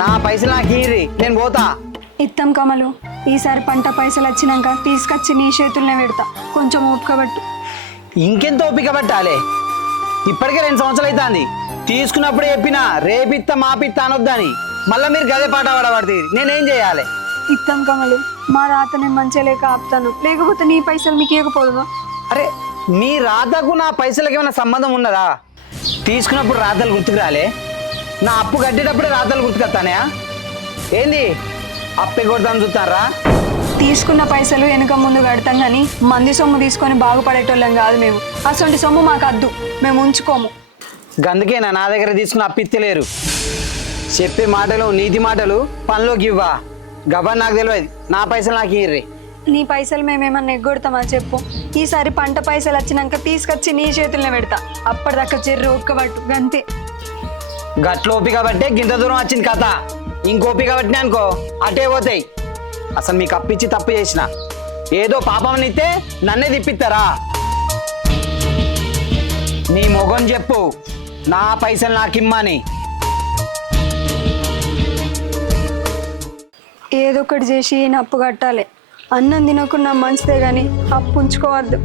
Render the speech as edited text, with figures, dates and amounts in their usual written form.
నా పైసలు నాకు ఇయ్యి, నేను పోతా. ఇత్తం కమలు, ఈసారి పంట పైసలు వచ్చినాక తీసుకొచ్చి నీ చేతుల్నే పెడతా. కొంచెం ఓపికబట్టు. ఇంకెంత ఓపిక పట్టాలి? ఇప్పటికే 2 సంవత్సరాలు అవుతుంది. తీసుకున్నప్పుడే చెప్పినా రేపిత్తా మాపిత్తా అనొద్దని. మళ్ళీ మీరు గదే పాట పడబడుతుంది. నేనేం చేయాలి? ఇత్తం కమలు, మా రాత నేను మంచిగా లేక ఆపుతాను, లేకపోతే నీ పైసలు మీకు ఇవ్వకపోదుగా. అరే, మీ రాతకు నా పైసలకి ఏమైనా సంబంధం ఉన్నదా? తీసుకున్నప్పుడు రాతలు గుర్తుకు రాలే? నా అప్పు కట్టేటప్పుడే రాతలు గుర్తుకొస్తానే? ఏంది అప్పే కొడతాను చూస్తారా? తీసుకున్న పైసలు వెనుక ముందు కడతాం కానీ మంది సొమ్ము తీసుకొని బాగుపడేటోళ్ళం కాదు మేము. అసలు సొమ్ము మాకు అద్దు, మేము ఉంచుకోము. గందుకేనా నా దగ్గర తీసుకుని అప్పిత్తలేరు? చెప్పే మాటలు నీతి మాటలు పనిలోకి ఇవ్వా. గబన్ నాకు తెలియదు. నా పైసలు నాకు ఇయ్యి. నీ పైసలు మేమేమన్నా ఎగ్గొడతామా చెప్పు? ఈసారి పంట పైసలు వచ్చినాక తీసుకొచ్చి నీ చేతుల్నే పెడతా. అప్పటిదాకా చెర్రు ఒక్కబట్టు గంతే. గట్ల ఓపిక బట్టే గింత దూరం వచ్చింది కథ. ఇంకోపిక పట్టినా అనుకో అటే పోతాయి. అసలు మీకు అప్పిచ్చి తప్పు చేసిన ఏదో పాపం ఇస్తే నన్నే తిప్పిస్తారా? నీ మొగం చెప్పు, నా పైసలు నాకిమ్మని. ఏదో ఒకటి చేసి అప్పు కట్టాలి. అన్నం తినకున్నా మంచిదే కానీ అప్పు ఉంచుకోవద్దు.